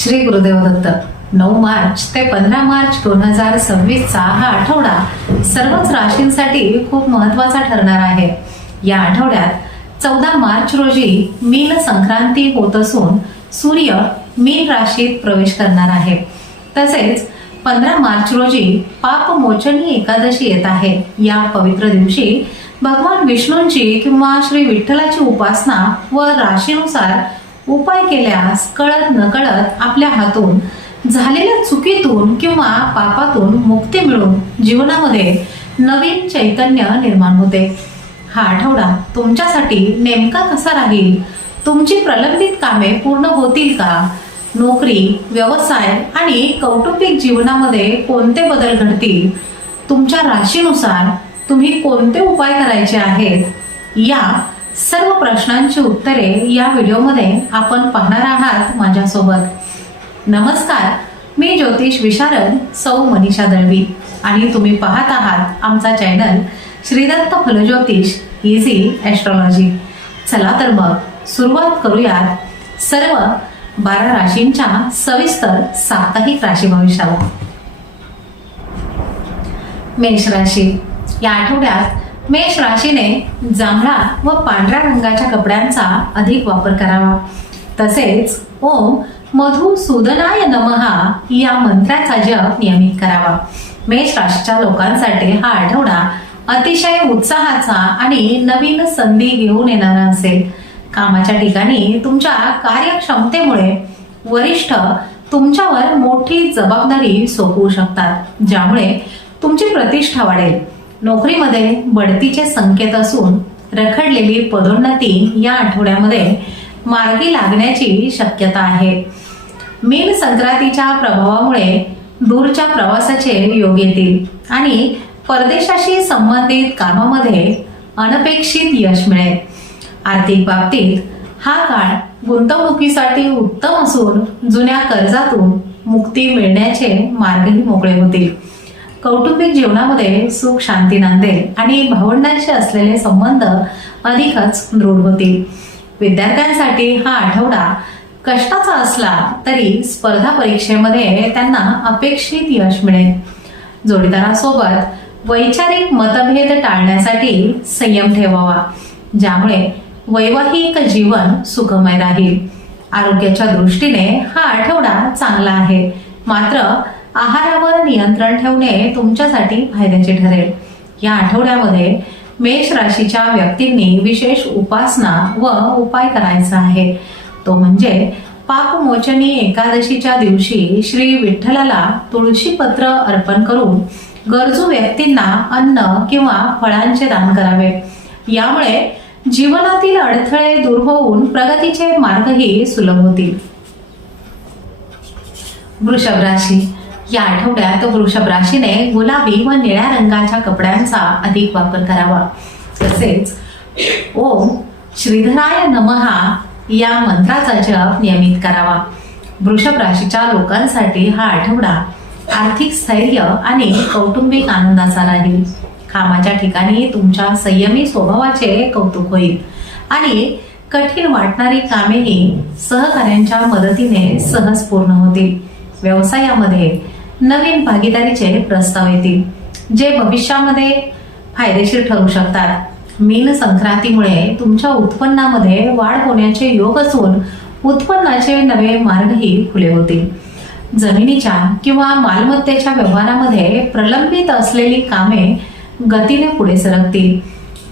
श्री गुरुदेव दत्त. 9 मार्च ते 15 मार्च 2026 चा हा आठवडा सर्वच राशींसाठी खूप महत्वाचा ठरणार आहे. या आठवड्यात 14 मार्च रोजी मीन संक्रांती होत असून सूर्य मीन राशीत प्रवेश करणार आहे. तसेच 15 मार्च रोजी पापमोचनी एकादशी येत आहे. या पवित्र दिवशी भगवान विष्णूंची किंवा श्री विठ्ठलाची उपासना व राशीनुसार उपाय केल्यास कळत नकळत आपल्या हातून झालेल्या चुकीतून किंवा पापातून मुक्ती मिळून जीवनामध्ये नवीन चैतन्य निर्माण होते. हा आठवडा तुमच्यासाठी नेमका कसा राहील? तुमची प्रलंबित कामे पूर्ण होतील का? नोकरी, व्यवसाय आणि कौटुंबिक जीवनामध्ये कोणते बदल घडतील? तुमच्या राशीनुसार तुम्ही कोणते उपाय करायचे आहेत? या सर्व प्रश्नांची उत्तरे या व्हिडिओमध्ये आपण पाहणार आहात माझ्यासोबत. नमस्कार, मी ज्योतिष विशारद सौ मनीषा दळवी आणि तुम्ही पाहत आहात आमचा चॅनल श्रीदत्त फलज्योतिष इझी ॲस्ट्रॉलॉजी. चला तर मग सुरुवात करूयात सर्व 12 राशींच्या सविस्तर साप्ताहिक राशी भविष्याला. मेष राशी. या आठवड्यात मेष राशीने जांभळा व पांढऱ्या रंगाच्या कपड्यांचा अधिक वापर करावा. तसेच ओम मधुसूदनाय नमः या मंत्राचा जप नियमित करावा. मेष राशीच्या लोकांसाठी हा आठवडा अतिशय उत्साहाचा आणि नवीन संधी घेऊन येणारा असेल. कामाच्या ठिकाणी तुमच्या कार्यक्षमतेमुळे वरिष्ठ तुमच्यावर मोठी जबाबदारी सोपवू शकतात, ज्यामुळे तुमची प्रतिष्ठा वाढेल. नोकरीमध्ये बढतीचे संकेत असून रखडलेली पदोन्नती या आठवड्यामध्ये मार्गी लागण्याची शक्यता आहे. मीन संक्रांतीच्या प्रभावामुळे दूरच्या प्रवासाचे योग येतील आणि परदेशाशी संबंधित कामामध्ये अनपेक्षित यश मिळेल. आर्थिक बाबतीत हा काळ गुंतवणुकीसाठी उत्तम असून जुन्या कर्जातून मुक्ती मिळण्याचे मार्गही मोकळे होतील. कौटुंबिक जीवनामध्ये सुख शांती नांदेल आणि भावंडांशी असलेले संबंध अधिकच दृढ होतील. विद्यार्थ्यांसाठी हा आठवडा कष्टाचा असला तरी स्पर्धा परीक्षेमध्ये त्यांना अपेक्षित यश मिळेल. जोडीदारासोबत वैचारिक मतभेद टाळण्यासाठी संयम ठेवावा, ज्यामुळे वैवाहिक जीवन सुखमय राहील. आरोग्याच्या दृष्टीने हा आठवडा चांगला आहे, मात्र आहारावर नियंत्रण ठेवणे तुमच्यासाठी फायद्याचे ठरेल. या आठवड्यामध्ये मेष राशीच्या व्यक्तींनी विशेष उपासना व उपाय करायचा आहे. तो म्हणजे पापमोचनी एकादशीच्या दिवशी श्री विठ्ठलाला तुळशी पत्र अर्पण करून गरजू व्यक्तींना अन्न किंवा फळांचे दान करावे. यामुळे जीवनातील अडथळे दूर होऊन प्रगतीचे मार्गही सुलभ होतील. वृषभ राशी. या आठवड्यात वृषभ राशीने गुलाबी व निळ्या रंगाच्या कपड्यांचा अधिक वापर करावा. तसेच ओम श्रीधराय नमः या मंत्राचा जप नियमित करावा. वृषभ राशीच्या लोकांसाठी हा आठवडा आर्थिक स्थैर्य आणि कौटुंबिक आनंदाचा राहील. कामाच्या ठिकाणी तुमच्या संयमी स्वभावाचे कौतुक होईल आणि कठीण वाटणारी कामेही सहकाऱ्यांच्या मदतीने सहज पूर्ण होतील. व्यवसायामध्ये नवीन भागीदारीचे प्रस्ताव येतील, जे भविष्यामध्ये फायदेशीर ठरू शकतात. मीन संक्रांतीमुळे तुमच्या उत्पन्नामध्ये वाढ होण्याचे योग असून उत्पन्नाचे नवे मार्गही खुले होतील. जमिनीच्या किंवा मालमत्तेच्या व्यवहारामध्ये प्रलंबित असलेली कामे गतीने पुढे सरकतील.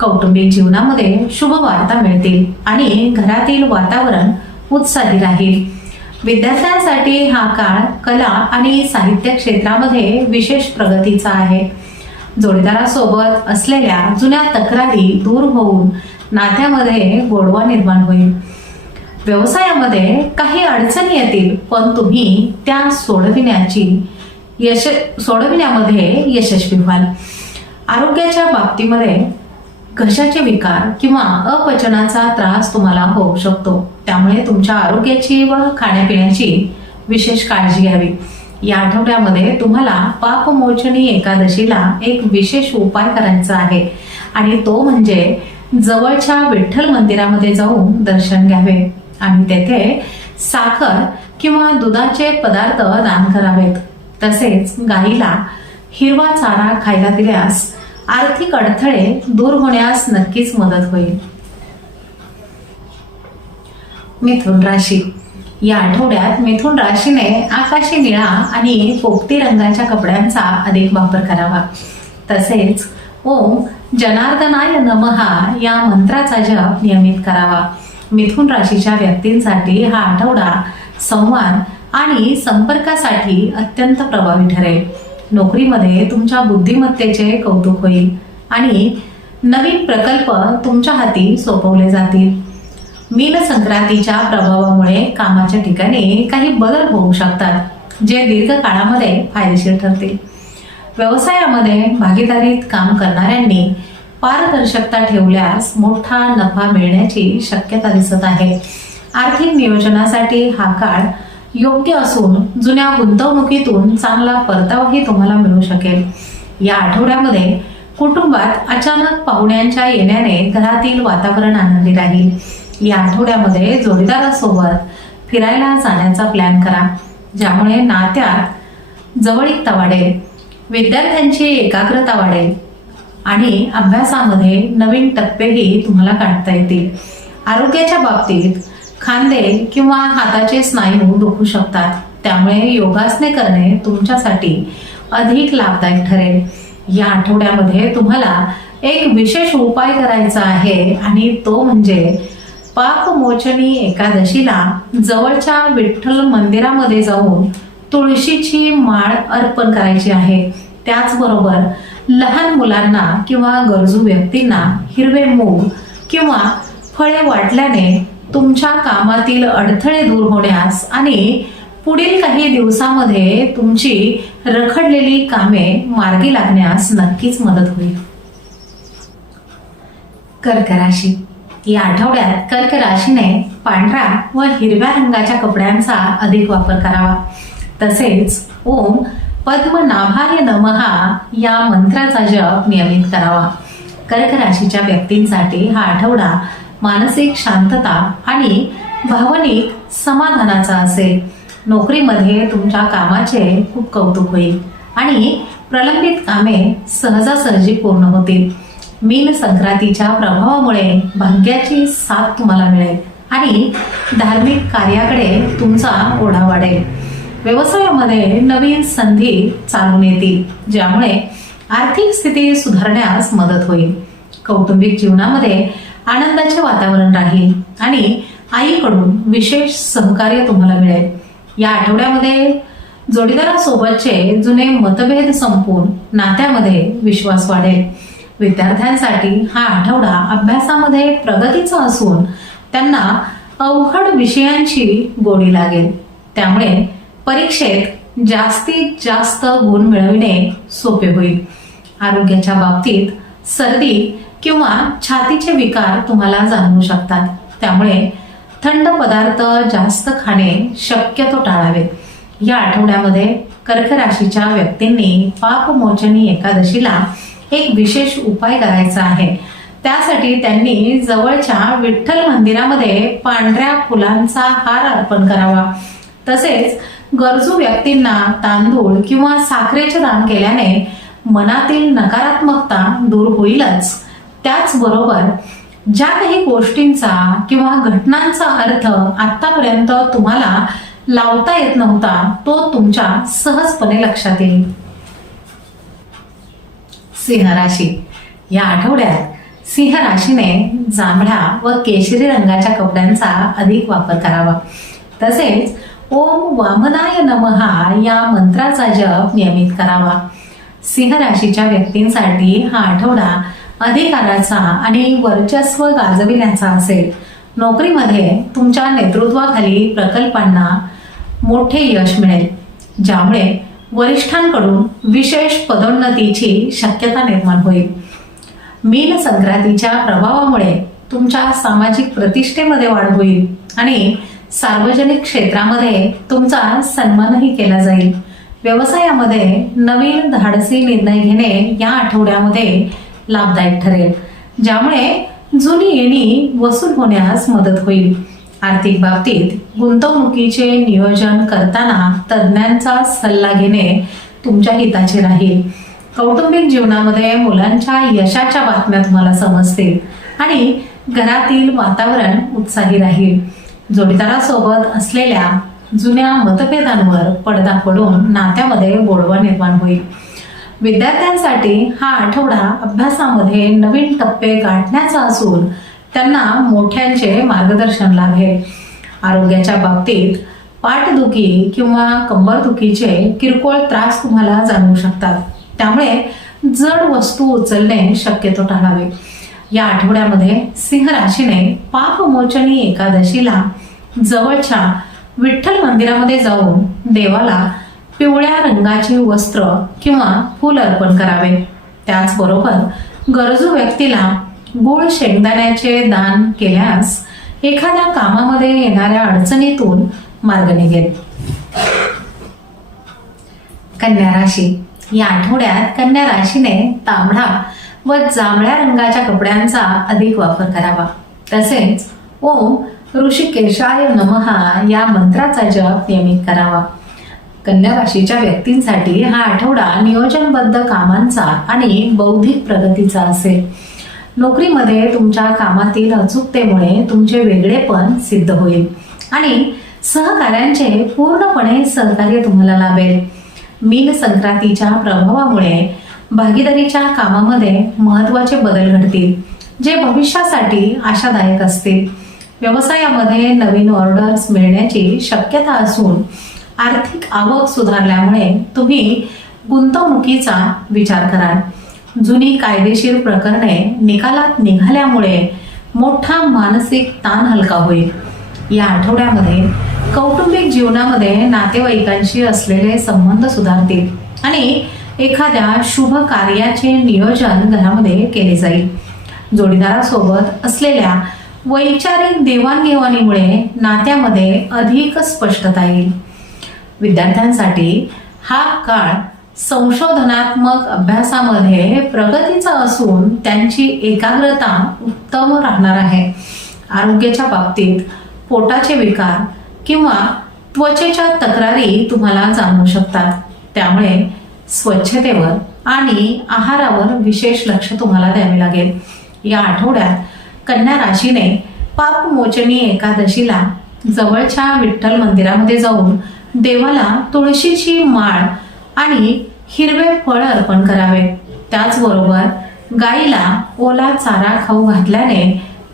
कौटुंबिक जीवनामध्ये शुभ वार्ता मिळतील आणि घरातील वातावरण उत्साही राहील. विद्यार्थ्यांसाठी हा काळ कला आणि साहित्य क्षेत्रामध्ये विशेष प्रगतीचा आहे. जोडीदारासोबत असलेल्या जुन्या तक्रारी दूर होऊन नात्यामध्ये गोडवा निर्माण होईल. व्यवसायामध्ये काही अडचणी येतील, पण तुम्ही त्या सोडविण्यामध्ये यशस्वी व्हाल. आरोग्याच्या बाबतीमध्ये घशाचे विकार किंवा अपचनाचा त्रास तुम्हाला होऊ शकतो, त्यामुळे तुमच्या आरोग्याची व खाण्यापिण्याची विशेष काळजी घ्यावी. या आठवड्यामध्ये तुम्हाला पापमोचनी एकादशीला एक विशेष उपाय करायचा आहे आणि तो म्हणजे जवळच्या विठ्ठल मंदिरामध्ये जाऊन दर्शन घ्यावे आणि तेथे साखर किंवा दुधाचे पदार्थ दान करावेत. तसेच गाईला हिरवा चारा खायला दिल्यास आर्थिक अडथळे दूर होण्यास नक्कीच मदत होईल. मिथुन राशी. या आठवड्यात मिथुन राशीने आकाशी निळा आणि पोपटी रंगाच्या कपड्यांचा अधिक वापर करावा. तसेच ओम जनार्दनाय नमहा या मंत्राचा जप नियमित करावा. मिथुन राशीच्या व्यक्तींसाठी हा आठवडा संवाद आणि संपर्कासाठी अत्यंत प्रभावी ठरेल. नोकरीमध्ये तुमच्या बुद्धिमत्तेचे कौतुक होईल आणि नवीन प्रकल्प तुमच्या हाती सोपवले जातील. मीन संक्रांतीच्या प्रभावामुळे कामाच्या ठिकाणी काही बदल होऊ शकतात जे दीर्घ काळामध्ये फायदेशीर ठरतील. व्यवसायामध्ये भागीदारीत काम करणाऱ्यांनी पारदर्शकता ठेवल्यास मोठा नफा मिळण्याची शक्यता दिसत आहे. आर्थिक नियोजनासाठी हा काळ योग्य असून जुन्या गुंतवणुकीतून चांगला परतावाही तुम्हाला मिळू शकेल. या आठवड्यामध्ये कुटुंबात अचानक पाहुण्यांच्या येण्याने घरातील वातावरण आनंदी राहील. या आठवड्यामध्ये जोडीदारासोबत फिरायला जाण्याचा प्लॅन करा, ज्यामुळे नात्यात जवळीकता वाढेल, विद्यार्थ्यांची एकाग्रता वाढेल आणि अभ्यासामध्ये नवीन टप्पेही तुम्हाला गाठता येतील. आरोग्याच्या बाबतीत खांदे किंवा हाताचे स्नायू दुखू शकतात, त्यामुळे योगासने करणे तुमच्यासाठी अधिक लाभदायक ठरेल. या आठवड्यामध्ये तुम्हाला एक विशेष उपाय करायचा आहे आणि तो म्हणजे पापमोचनी एकादशीला जवळच्या विठ्ठल मंदिरामध्ये जाऊन तुळशीची माळ अर्पण करायची आहे. त्याचबरोबर लहान मुलांना किंवा गरजू व्यक्तींना हिरवे मूग किंवा फळे वाटल्याने तुमच्या कामातील अडथळे दूर होण्यास आणि पुढील काही दिवसामध्ये तुमची रखडलेली कामे मार्गी लागण्यास नक्कीच मदत होईल. कर्क राशी. या आठवड्यात कर्क राशीने पांढरा व हिरव्या रंगाच्या कपड्यांचा अधिक वापर करावा. तसेच ओम पद्मनाभाय नमहा या मंत्राचा जप नियमित करावा. कर्क राशीच्या व्यक्तींसाठी हा आठवडा मानसिक शांतता आणि भावनिक समाधानाचा असेल. नोकरीमध्ये तुमच्या कामाचे खूप कौतुक होईल आणि प्रलंबित कामे सहजासहजी पूर्ण होतील. मीन संक्रांतीच्या प्रभावामुळे भाग्याची साथ तुम्हाला मिळेल आणि धार्मिक कार्याकडे तुमचा ओढा वाढेल. व्यवसायामध्ये नवीन संधी चालून येतील, ज्यामुळे आर्थिक स्थिती सुधारण्यास मदत होईल. कौटुंबिक जीवनामध्ये आनंदाचे वातावरण राहील आणि आईकडून विशेष सहकार्य तुम्हाला मिळेल. या आठवड्यामध्ये जोडीदारासोबतचे जुने मतभेद संपून नात्यामध्ये विश्वास वाढेल. विद्यार्थ्यांसाठी हा आठवडा अभ्यासामध्ये प्रगतीचा असून त्यांना अवघड विषयांची गोडी लागेल. त्यामुळे परीक्षेत जास्तीत जास्त गुण मिळविणे सोपे होईल. आरोग्याच्या बाबतीत सर्दी किंवा छातीचे विकार तुम्हाला जाणवू शकतात, त्यामुळे थंड पदार्थ जास्त खाणे शक्यतो टाळावे. या आठवड्यामध्ये कर्क राशीच्या व्यक्तींनी पापमोचनी एकादशीला एक विशेष उपाय करायचा आहे. त्यासाठी त्यांनी जवळच्या विठ्ठल मंदिरामध्ये पांढऱ्या फुलांचा हार अर्पण करावा. तसेच गरजू व्यक्तींना तांदूळ किंवा साखरेचे दान केल्याने मनातील नकारात्मकता दूर होईलच, त्याचबरोबर ज्या काही गोष्टींचा किंवा घटनांचा अर्थ आतापर्यंत तुम्हाला लावता येत नव्हता तो तुमच्या सहजपणे लक्षात येईल. सिंह राशी. या आठवड्यात सिंह राशीने जांभळा व केशरी रंगाच्या कपड्यांचा अधिक वापर करावा. तसेच ओम वामनाय नमहा या मंत्राचा जप नियमित करावा. सिंह राशीच्या व्यक्तींसाठी हा आठवडा अधिकाराचा आणि वर्चस्व गाजविण्याचा असेल. नोकरीमध्ये तुमच्या नेतृत्वाखाली प्रकल्पांना मोठे यश मिळेल, ज्यामुळे वरिष्ठांकडून विशेष पदोन्नतीची शक्यता निर्माण होईल. मीन संक्रांतीच्या प्रभावामुळे तुमच्या सामाजिक प्रतिष्ठेमध्ये वाढ होईल आणि सार्वजनिक क्षेत्रामध्ये तुमचा सन्मानही केला जाईल. व्यवसायामध्ये नवीन धाडसी निर्णय घेणे या आठवड्यामध्ये लाभदायक ठरेल, ज्यामुळे जुनी येणी वसूल होण्यास मदत होईल. आर्थिक बाबतीत गुंतवणुकीचे नियोजन करताना तज्ज्ञांचा सल्ला घेणे तुमच्या हिताचे राहील. कौटुंबिक जीवनामध्ये मुलांच्या यशाच्या बातम्या तुम्हाला समजतील आणि घरातील वातावरण उत्साही राहील. जोडीदारासोबत असलेल्या जुन्या मतभेदांवर पडदा पडून नात्यामध्ये गोडवा निर्माण होईल. विद्यार्थ्यांसाठी हा आठवडा अभ्यासामध्ये नवीन टप्पे गाठण्याचा असून त्यांना मोठ्यांचे मार्गदर्शन लाभेल. आरोग्याच्या बाबतीत पाठदुखी किंवा कंबरदुखीचे किरकोळ त्रास तुम्हाला जाणवू शकतात, त्यामुळे जड वस्तू उचलणे शक्यतो टाळावे. या आठवड्यामध्ये सिंह राशीने पापमोचनी एकादशीला जवळच्या विठ्ठल मंदिरामध्ये जाऊन देवाला पिवळ्या रंगाचे वस्त्र किंवा फूल अर्पण करावे. त्याचबरोबर गरजू व्यक्तीला गुळ शेंगदाण्याचे दान केल्यास एखाद्या कामामध्ये येणाऱ्या अडचणीतून मार्ग निघेल. कन्या राशी. या आठवड्यात कन्या राशीने तांबडा व जांभळ्या रंगाच्या कपड्यांचा अधिक वापर करावा. तसेच ओम ऋषिकेशाय नमः या मंत्राचा जप नियमित करावा. कन्या राशीच्या व्यक्तींसाठी हा आठवडा नियोजनबद्ध कामांचा आणि बौद्धिक प्रगतीचा असेल. नोकरीमध्ये तुमच्या कामातील अचूकतेमुळे तुमचे वेगळेपण सिद्ध होईल आणि सहकाऱ्यांचे पूर्णपणे सहकार्य तुम्हाला लाभेल. मीन संक्रांतीच्या प्रभावामुळे भागीदारीच्या कामामध्ये महत्त्वाचे बदल घडतील, जे भविष्यासाठी आशादायक असतील. व्यवसायामध्ये नवीन ऑर्डर्स मिळण्याची शक्यता असून आर्थिक आवक सुधारल्यामुळे तुम्ही गुंतवणुकीचा विचार कराल. जुनी कायदेशीर प्रकरणे निकालात निघाल्यामुळे मोठा मानसिक ताण हलका होईल. या आठवड्यामध्ये कौटुंबिक जीवनामध्ये नातेवाईकांशी असलेले संबंध सुधारतील आणि एखाद्या शुभ कार्याचे नियोजन घरामध्ये केले जाईल. जोडीदारासोबत असलेल्या वैचारिक देवाणघेवाणीमुळे नात्यामध्ये अधिक स्पष्टता येईल. विद्यार्थ्यांसाठी हा काळ संशोधनात्मक अभ्यासामध्ये प्रगतीचा असून त्यांची एकाग्रता उत्तम राहणार आहे. आरोग्याच्या बाबतीत पोटाचे विकार किंवा त्वचेच्या तक्रारी तुम्हाला जाणवू शकतात, त्यामुळे स्वच्छतेवर आणि आहारावर विशेष लक्ष तुम्हाला द्यावे लागेल. या आठवड्यात कन्या राशीने पापमोचनी एकादशीला जवळच्या विठ्ठल मंदिरामध्ये जाऊन देवाला तुळशीची माळ आणि हिरवे फळ अर्पण करावे. त्याचबरोबर गाईला ओला चारा खाऊ घातल्याने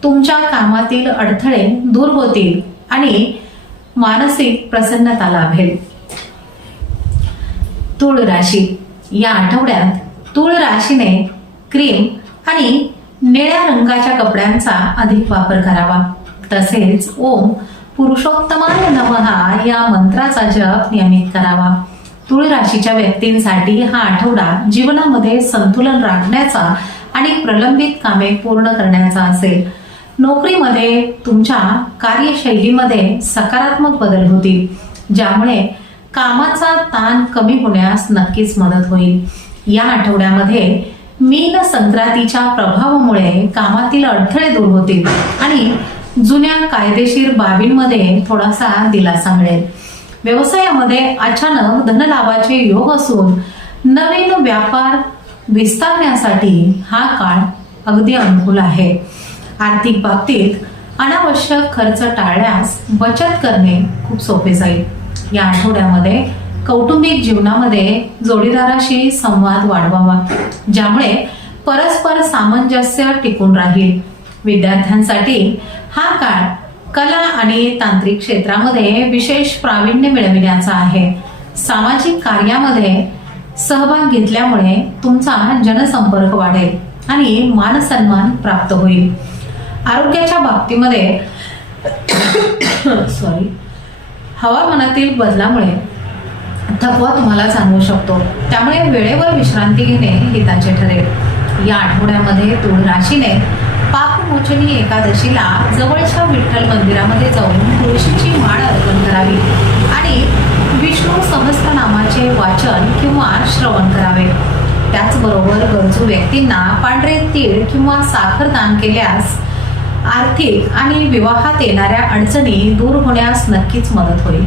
तुमच्या कामातील अडथळे दूर होतील आणि मानसिक प्रसन्नता लाभेल. तूळ राशी. या आठवड्यात तूळ राशीने क्रीम आणि निळ्या रंगाच्या कपड्यांचा अधिक वापर करावा. तसेच ओम पुरुषोत्तमाय नमः या मंत्राचा जप नियमित करावा. तूळ राशीच्या व्यक्तींसाठी हा आठवडा जीवनामध्ये संतुलन राखण्याचा आणि प्रलंबित कामे पूर्ण करण्याचा असेल. नोकरीमध्ये तुमच्या कार्यशैलीमध्ये सकारात्मक बदल होतील, ज्यामुळे कामाचा ताण कमी होण्यास नक्कीच मदत होईल. या आठवड्यामध्ये मीन संक्रांतीच्या प्रभावामुळे कामातील अडथळे दूर होतील आणि जुन्या कायदेशीर बाबींमध्ये थोडासा दिलासा मिळेल. व्यवसायामध्ये अचानक धनलाभाचे योग असून नवीन व्यापार विस्तारण्यासाठी हा काळ अगदी अनुकूल आहे. आर्थिक बाबतीत अनावश्यक खर्च टाळण्यास बचत करणे खूप सोपे जाईल. या आठवड्यामध्ये कौटुंबिक जीवनामध्ये जोडीदाराशी संवाद वाढवावा, ज्यामुळे परस्पर सामंजस्य टिकून राहील. विद्यार्थ्यांसाठी हा काळ कला आणि तांत्रिक क्षेत्रामध्ये विशेष प्रावीण्य मिळविण्याचा आहे. सामाजिक कार्यामध्ये सहभाग घेतल्यामुळे तुमचा जनसंपर्क वाढेल आणि मानसन्मान प्राप्त होईल. आरोग्याच्या बाबतीमध्ये हवामानातील बदलामुळे थकवा तुम्हाला जाणवू शकतो, त्यामुळे वेळेवर विश्रांती घेणे हिताचे ठरेल. या आठवड्यामध्ये तूळ राशीने पापमोचनी एकादशीला जवळच्या विठ्ठल मंदिरामध्ये जाऊन तुळशीची माळ अर्पण करावी आणि विष्णू सहस्त्रनामाचे वाचन किंवा श्रवण करावे. त्याचबरोबर गरजू व्यक्तींना पांढरे तीळ किंवा साखर दान केल्यास आर्थिक आणि विवाहात येणाऱ्या अडचणी दूर होण्यास नक्कीच मदत होईल.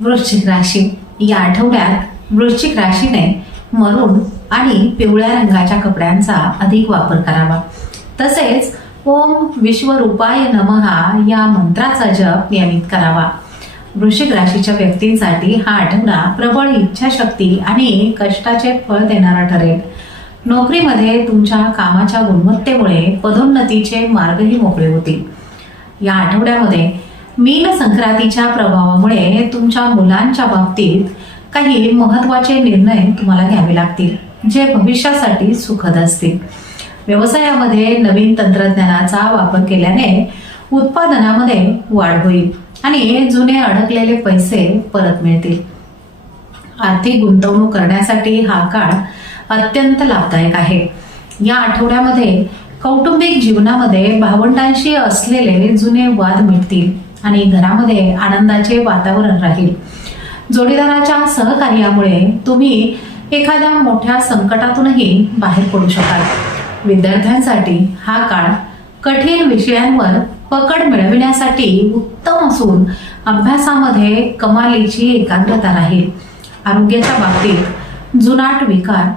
वृश्चिक राशी. या आठवड्यात वृश्चिक राशीने मरून आणि पिवळ्या रंगाच्या कपड्यांचा अधिक वापर करावा. तसेच ओम विश्वरूपाय नमः या मंत्राचा जप नियमित करावा. वृश्चिक राशीच्या व्यक्तींसाठी हा आठवडा प्रबळ इच्छाशक्ती आणि कष्टाचे फळ देणारा ठरेल. नोकरीमध्ये तुमच्या कामाच्या गुणवत्तेमुळे पदोन्नतीचे मार्गही मोकळे होतील. या आठवड्यामध्ये मीन संक्रांतीच्या प्रभावामुळे तुमच्या मुलांच्या बाबतीत काही महत्त्वाचे निर्णय तुम्हाला घ्यावे लागतील, जे भविष्यासाठी सुखद असतील. व्यवसायामध्ये नवीन तंत्रज्ञानाचा वापर केल्याने उत्पादनामध्ये वाढ होईल आणि जुने अडकलेले पैसे परत मिळतील. आर्थिक गुंतवणूक करण्यासाठी हा काळ अत्यंत लाभदायक आहे. या आठवड्यामध्ये कौटुंबिक जीवनामध्ये भावंडांशी असलेले जुने वाद मिटतील आणि घरामध्ये आनंदाचे वातावरण राहील. जोडीदाराच्या सहकार्यामुळे तुम्ही एखाद्या मोठ्या संकटातूनही बाहेर पडू शकाल. विद्यार्थ्यांसाठी हा काळ कठीण विषयांवर पकड मिळविण्यासाठी उत्तम असून अभ्यासामध्ये कमालीची एकाग्रता राहील. आरोग्याच्या बाबतीत जुनाट विकार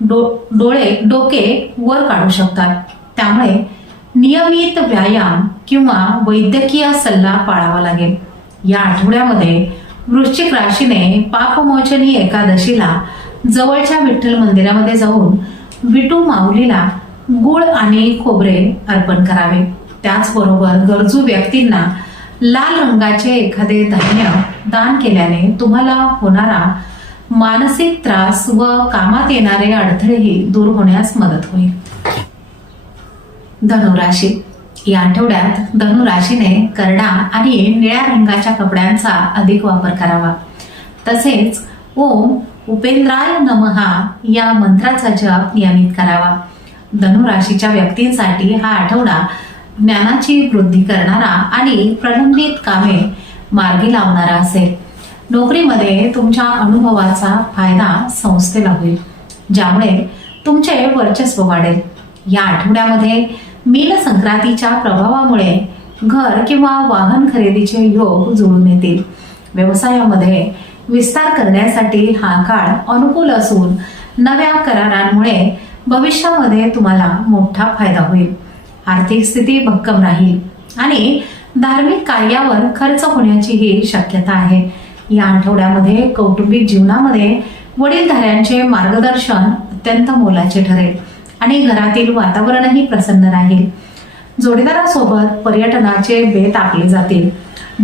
डोके वर काढू शकतात. त्यामुळे नियमित व्यायाम किंवा वैद्यकीय सल्ला पाळावा लागेल. या आठवड्यामध्ये वृश्चिक राशीने पापमोचनी एकादशीला जवळच्या विठ्ठल मंदिरामध्ये जाऊन विठू माऊलीला गुळ आणि खोबरे अर्पण करावे. त्याचबरोबर गरजू व्यक्तींना लाल रंगाचे एखादे धान्य दान केल्याने तुम्हाला होणारा मानसिक त्रास व कामात येणारे अडथळेही दूर होण्यास मदत होईल. धनुराशी. या आठवड्यात धनुराशीने करडा आणि निळ्या रंगाच्या कपड्यांचा अधिक वापर करावा. तसेच ओम उपेंद्राय नमः या मंत्राचा जप नियमित करावा. धनुराशीच्या व्यक्तींसाठी हा आठवडा ज्ञानाची वृद्धी करणारा आणि प्रलंबित कामे मार्गी लावणारा असेल. नोकरीमध्ये तुमच्या अनुभवाचा फायदा संस्थेला होईल, ज्यामुळे तुमचे वर्चस्व वाढेल. या आठवड्यामध्ये मीन संक्रांतीच्या प्रभावामुळे घर किंवा वाहन खरेदीचे योग जुळून येतील. व्यवसायामध्ये विस्तार करण्यासाठी हा काळ अनुकूल असून नव्या करारांमुळे भविष्यामध्ये तुम्हाला मोठा फायदा होईल. आर्थिक स्थिती भक्कम राहील आणि धार्मिक कार्यावर खर्च होण्याचीही शक्यता आहे. या आठवड्यामध्ये कौटुंबिक जीवनामध्ये वडीलधाऱ्यांचे मार्गदर्शन अत्यंत मोलाचे ठरेल आणि घरातील वातावरणही प्रसन्न राहील. जोडीदारासोबत पर्यटनाचे बेत आखले जातील,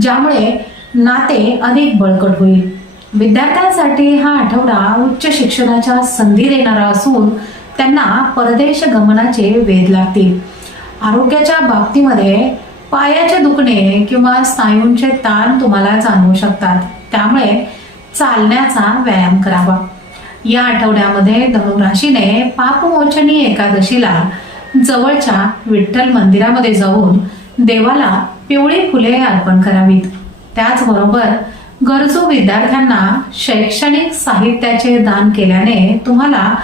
ज्यामुळे नाते अधिक बळकट होईल. विद्यार्थ्यांसाठी हा आठवडा उच्च शिक्षणाच्या संधी देणारा असून त्यांना परदेश गमनाचे वेध लागतील. आरोग्याच्या बाबतीमध्ये पायाचे दुखणे किंवा स्नायूंचे ताण तुम्हाला जाणवू शकतात, त्यामुळे चालण्याचा व्यायाम करावा. या आठवड्यामध्ये धनुराशीने पापमोचनी एकादशीला जवळच्या विठ्ठल मंदिरामध्ये जाऊन देवाला पिवळी फुले अर्पण करावीत. त्याचबरोबर गरजू विद्यार्थ्यांना शैक्षणिक साहित्याचे दान केल्याने तुम्हाला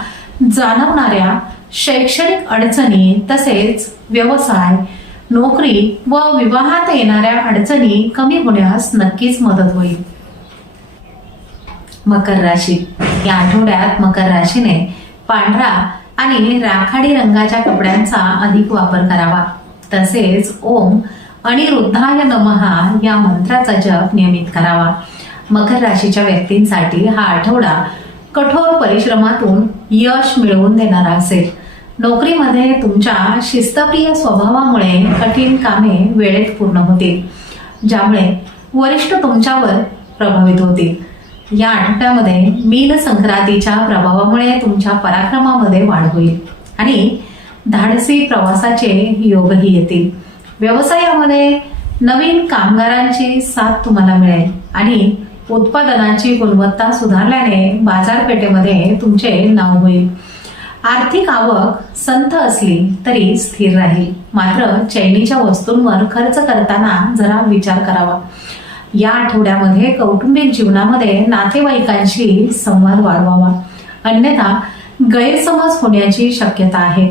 जाणवणाऱ्या शैक्षणिक अडचणी तसेच व्यवसाय, नोकरी व विवाहात येणाऱ्या अडचणी कमी होण्यास नक्कीच मदत होईल. मकर राशी. या आठवड्यात मकर राशीने पांढरा आणि राखाडी रंगाच्या कपड्यांचा अधिक वापर करावा. तसेच ओम अनिरुद्धाय नमः या मंत्राचा जप नियमित करावा. मकर राशीच्या व्यक्तींसाठी हा आठवडा कठोर परिश्रमातून यश मिळवून देणारा असेल. नोकरीमध्ये तुमच्या शिस्तप्रिय स्वभावामुळे कठीण कामे वेळेत पूर्ण होतील, ज्यामुळे वरिष्ठ तुमच्यावर प्रभावित होतील. या आठवड्यामध्ये मीन संक्रांतीच्या प्रभावामुळे तुमच्या पराक्रमामध्ये वाढ होईल आणि धाडसी प्रवासाचे योगही येतील. व्यवसायामध्ये नवीन कामगारांची साथ तुम्हाला मिळेल आणि उत्पादनाची गुणवत्ता सुधारल्याने बाजारपेठेमध्ये तुमचे नाव होईल. आर्थिक आवक संथ असली तरी स्थिर राहील, मात्र चैनीच्या वस्तूंवर खर्च करताना जरा विचार करावा. या आठवड्यामध्ये कौटुंबिक जीवनामध्ये नातेवाईकांशी संवाद वाढवावा, अन्यथा गैरसमज होण्याची शक्यता आहे.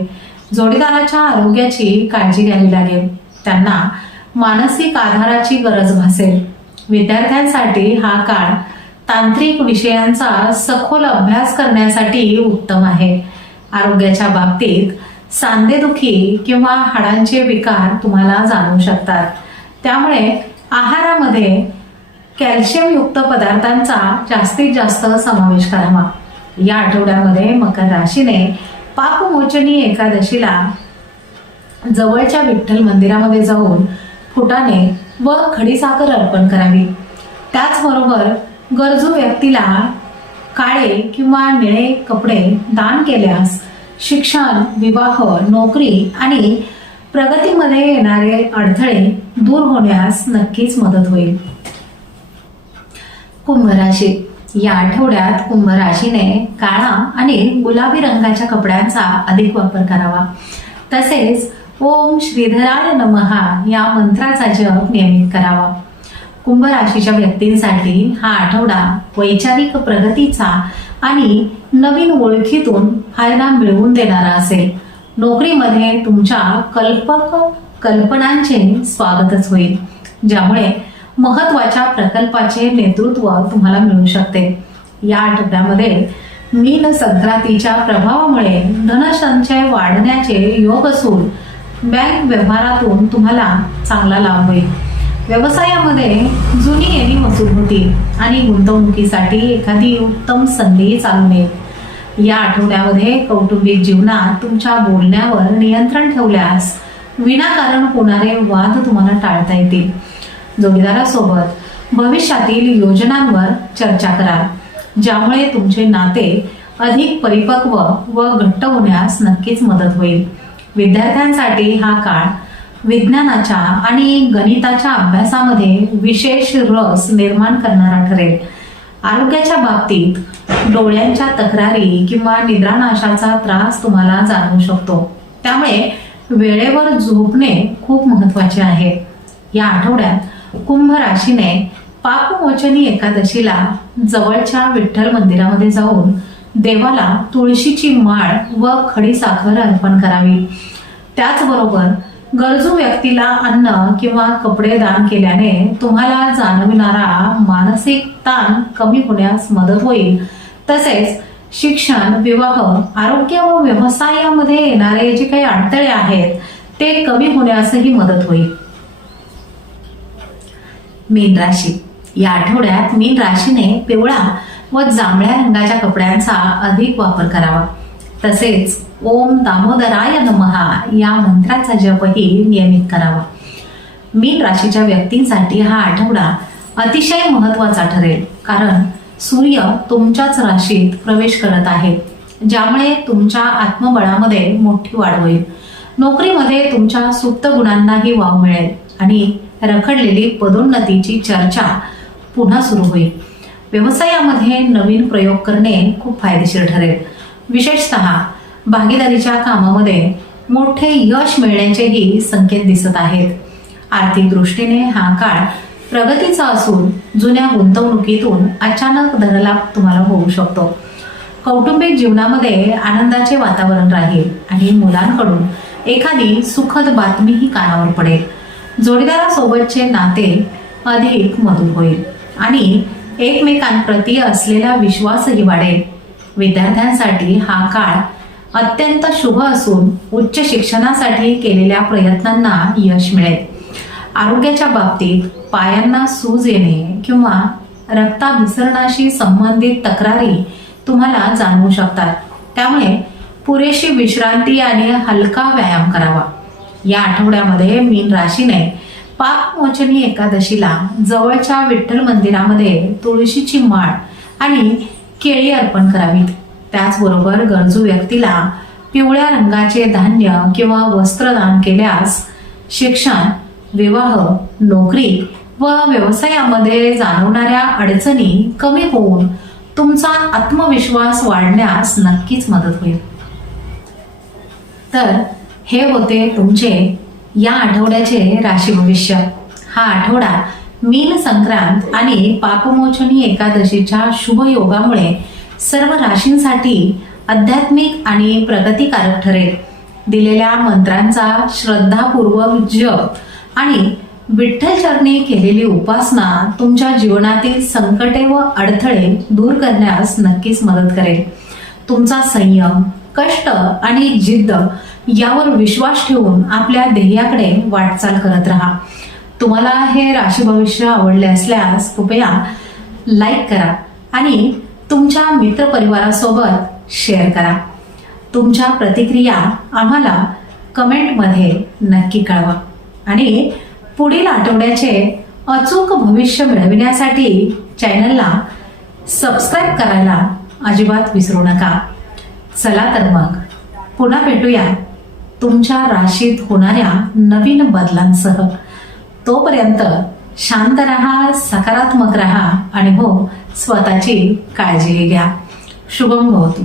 जोडीदाराच्या आरोग्याची काळजी घ्यावी लागेल. त्यांना मानसिक आधाराची गरज भासेल. विद्यार्थ्यांसाठी हा काळ तांत्रिक विषयांचा सखोल अभ्यास करण्यासाठी उत्तम आहे. आरोग्याच्या बाबतीत सांधेदुखी किंवा हाडांचे विकार तुम्हाला जाणवू शकतात. त्यामुळे आहारामध्ये कॅल्शियम युक्त पदार्थांचा जास्तीत जास्त समावेश करावा. या आठवड्यामध्ये मकर राशीने पापमोचनी एकादशीला जवळच्या विठ्ठल मंदिरामध्ये जाऊन फुटाणे व खडीसाखर अर्पण करावी. त्याचबरोबर गरजू व्यक्तीला काळे किंवा निळे कपडे दान केल्यास शिक्षण, विवाह, नोकरी आणि प्रगतीमध्ये येणारे अडथळे दूर होण्यास नक्कीच मदत होईल. कुंभ राशी. या आठवड्यात कुंभ राशीने काळा आणि गुलाबी रंगाच्या कपड्यांचा अधिक वापर करावा. तसेच ओम श्रीधराय नमहा या मंत्राचा जप नियमित करावा. कुंभ राशीच्या व्यक्तींसाठी हा आठवडा वैचारिक प्रगतीचा आणि नवीन ओळखीतून फायदा मिळवून देणारा असेल. नोकरीमध्ये तुमच्या कल्पक कल्पनांचे स्वागतच होईल, ज्यामुळे महत्वाच्या प्रकल्पाचे नेतृत्व तुम्हाला मिळू शकते. या आठवड्यामध्ये मीन संक्रांतीच्या प्रभावामुळे धनसंचय वाढण्याचे योग असून बँक व्यवहारातून तुम्हाला चांगला लाभ होईल. व्यवसायामध्ये जुनी येणी वसूल होतील आणि गुंतवणुकीसाठी एखादी उत्तम संधी चालून येईल. या आठवड्यामध्ये कौटुंबिक जीवनात तुमच्या बोलण्यावर नियंत्रण ठेवल्यास विनाकारण होणारे वाद तुम्हाला टाळता येतील. जोडीदारासोबत भविष्यातील योजनांवर चर्चा करा, ज्यामुळे तुमचे नाते अधिक परिपक्व व घट्ट होण्यास नक्कीच मदत होईल. विद्यार्थ्यांसाठी हा काळ विज्ञानाच्या आणि गणिताच्या अभ्यासामध्ये विशेष रस निर्माण करणारा ठरेल. आरोग्याच्या बाबतीत डोळ्यांच्या तक्रारी किंवा निद्रानाशाचा त्रास तुम्हाला जाणवू शकतो. त्यामुळे वेळेवर झोपणे खूप महत्वाचे आहे. या आठवड्यात कुंभ राशीने पापमोचनी एकादशीला जवळच्या विठ्ठल मंदिरामध्ये जाऊन देवाला तुळशीची माळ व खडीसाखर अर्पण करावी. त्याचबरोबर गरजू व्यक्तीला अन्न किंवा कपडे दान केल्याने तुम्हाला जाणविणारा मानसिक ताण कमी होण्यास मदत होईल. तसेच शिक्षण, विवाह, आरोग्य व व्यवसायामध्ये येणारे जे काही अडथळे आहेत ते कमी होण्यासही मदत होईल. मीन राशी. या आठवड्यात मीन राशीने पिवळा व जांभळ्या रंगाच्या कपड्यांचा अधिक वापर करावा. तसेच ओम दामोदराय नमहा या मंत्राचा जपही नियमित करावा. मीन राशीच्या व्यक्तींसाठी हा आठवडा अतिशय महत्वाचा ठरेल, कारण सूर्य तुमच्याच राशीत प्रवेश करत आहे, ज्यामुळे तुमच्या आत्मबळामध्ये मोठी वाढ होईल. नोकरीमध्ये तुमच्या सुप्त गुणांनाही वाव मिळेल आणि रखडलेली पदोन्नतीची चर्चा पुन्हा सुरू होईल. व्यवसायामध्ये नवीन प्रयोग करणे खूप फायदेशीर ठरेल. विशेषतः भागीदारीच्या कामामध्ये मोठे यश मिळण्याचेही संकेत दिसत आहेत. आर्थिक दृष्टीने हा काळ प्रगतीचा असून जुन्या गुंतवणुकीतून अचानक धनलाभ तुम्हाला होऊ शकतो. कौटुंबिक जीवनामध्ये आनंदाचे वातावरण राहील आणि मुलांकडून एखादी सुखद बातमीही कानावर पडेल. जोडीदारासोबतचे नाते अधिक मधुर होईल आणि एकमेकांप्रती असलेला विश्वासही वाढेल. विद्यार्थ्यांसाठी हा काळ अत्यंत शुभ असून उच्च शिक्षणासाठी केलेल्या प्रयत्नांना यश मिळेल. आरोग्याच्या बाबतीत पायांना सूज येणे किंवा रक्ताभिसरणाशी संबंधित तक्रारी तुम्हाला जाणवू शकतात. त्यामुळे पुरेशी विश्रांती आणि हलका व्यायाम करावा. या आठवड्यामध्ये मीन राशीने पापमोचनी एकादशीला जवळच्या विठ्ठल मंदिरामध्ये तुळशीची माळ आणि केळी अर्पण करावीत. त्याचबरोबर गरजू व्यक्तीला पिवळ्या रंगाचे धान्य किंवा वस्त्र दान केल्यास शिक्षण, विवाह, नोकरी व व्यवसायामध्ये जाणवणाऱ्या अडचणी कमी होऊन तुमचा आत्मविश्वास वाढण्यास नक्कीच मदत होईल. तर हे होते तुमचे या आठवड्याचे राशी भविष्य. हा आठवडा मीन संक्रांत आणि पापमोचनी एकादशीच्या शुभ योगामुळे सर्व राशींसाठी आध्यात्मिक आणि प्रगतिकारक ठरेल. दिलेल्या मंत्रांचा श्रद्धापूर्वक जप आणि विठ्ठल चरणी केलेली उपासना तुमच्या जीवनातील संकटे व अडथळे दूर करण्यास नक्कीच मदत करेल. तुमचा संयम, कष्ट आणि जिद्द यावर विश्वास ठेवून आपल्या ध्येयाकडे वाटचाल करत राहा. तुम्हाला हे राशी भविष्य आवडले असल्यास कृपया लाईक करा आणि तुमच्या मित्रपरिवारासोबत शेअर करा. तुमच्या प्रतिक्रिया आम्हाला कमेंटमध्ये नक्की कळवा आणि पुढील आठवड्याचे अचूक भविष्य मिळविण्यासाठी चॅनलला सबस्क्राईब करायला अजिबात विसरू नका. चला तर मग पुन्हा भेटूया तुमच्या राशीत होणाऱ्या नवीन बदलांसह. तोपर्यंत शांत रहा, सकारात्मक रहा आणि हो, स्वतःची काळजी घ्या. शुभम भवतु.